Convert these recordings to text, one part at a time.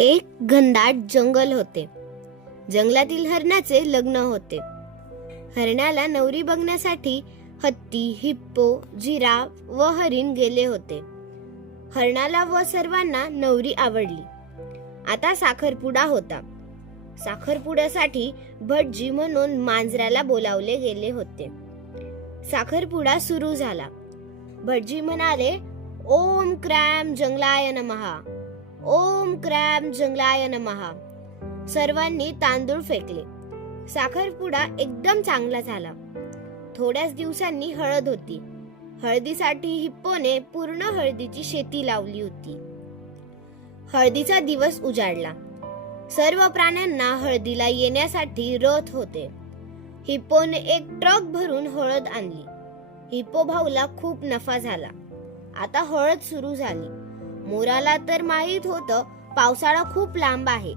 एक घनदाट जंगल होते. जंगलातील हरणाचे लग्न होते. हरणाला नवरी बघण्यासाठी हत्ती हिप्पो जिराफ व हरिण गेले होते. हरणाला व सर्वांना नवरी आवडली. आता साखरपुडा होता. साखरपुड्यासाठी भटजी म्हणून मांजराला बोलावले गेले होते. साखरपुडा सुरू झाला. भटजी म्हणाले ओम क्रॅम जंगलाय नमहा ओम क्रॅम जंगलाय नमहा सर्वांनी तांदूळ फेकले. साखरपुडा एकदम चांगला झाला. थोड्याच दिवसांनी हळद होती. हळदीसाठी हिप्पोने पूर्ण हळदीची शेती लावली होती. हळदीचा दिवस उजाडला. सर्व प्राण्यांना हळदीला येण्यासाठी रथ होते. हिप्पोने एक ट्रक भरून हळद आणली. हिप्पो भाऊला खूप नफा झाला. आता हळद सुरू झाली. मोराला तर माहीत होतं पावसाळा खूप लांब आहे.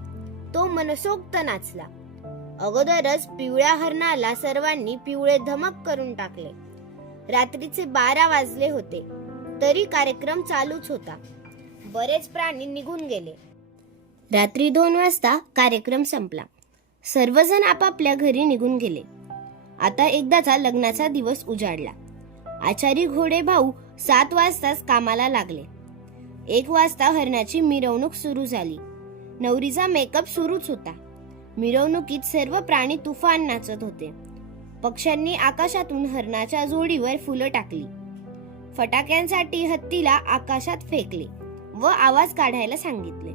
तो मनसोक्त नाचला. अगोदरच पिवळ्या हरणाला सर्वांनी पिवळे धमक करून टाकले. रात्रीचे बारा वाजले होते. तरी कार्यक्रम चालूच होता. बरेच प्राणी निघून गेले. रात्री दोन वाजता कार्यक्रम संपला. सर्वजण आपापल्या घरी निघून गेले. आता एकदाचा लग्नाचा दिवस उजाडला. आचारी घोडे भाऊ सात वाजताच कामाला लागले. एक वाजता हरणाची मिरवणूक सुरू झाली. नवरीचा मेकअप सुरूच होता. मिरवणुकीत सर्व प्राणी तुफान नाचत होते. पक्ष्यांनी आकाशातून हरणाच्या जोडीवर फुलं टाकली. फटाक्यांसाठी हत्तीला आकाशात फेकले व आवाज काढायला सांगितले.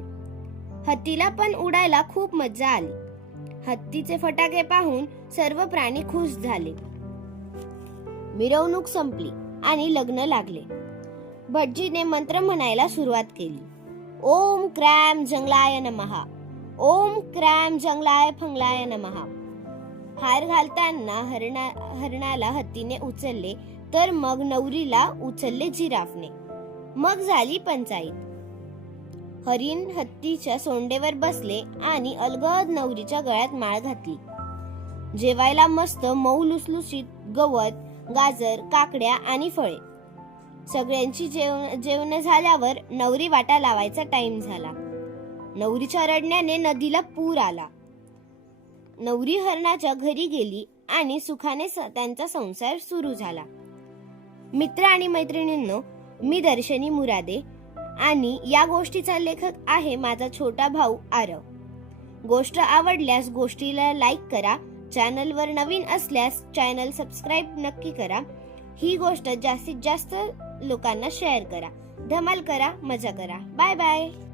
हत्तीला पण उडायला खूप मज्जा आली. हत्तीचे फटाके पाहून सर्व प्राणी खुश झाले. मिरवणूक संपली आणि लग्न लागले. भटजीने मंत्र म्हणायला सुरुवात केली. ओम क्रॅम जंगलाय नमहा ओम क्रॅम जंगलाय फंगलाय नमहा हार घालताना हरणा हरणाला हत्तीने उचलले तर मग नवरीला उचलले जिराफने. मग झाली पंचायत हरिण हत्तीच्या सोंडेवर बसले आणि अलगद नवरीच्या गळ्यात माळ घातली. जेवायला मस्त मऊ लुसलुशीत गवत गाजर काकड्या आणि फळे. सगळ्यांची जेवण जेवण झाल्यावर नवरी वाटा लावायचा टाइम झाला. नवरीच्या रडण्याने नदीला पूर आला. नवरी हरणाच्या घरी गेली आणि सुखाने स- त्यांचा संसार सुरू झाला. मित्र आणि मैत्रिणींनो मी दर्शनी मुरादे आणि या गोष्टीचा लेखक आहे माझा छोटा भाऊ आरव. गोष्ट आवडल्यास गोष्टीला लाईक करा चॅनलवर नवीन असल्यास चॅनल सबस्क्राईब नक्की करा. ही गोष्ट जास्तीत जास्त लोकांना शेअर करा. धमाल करा मजा करा. Bye bye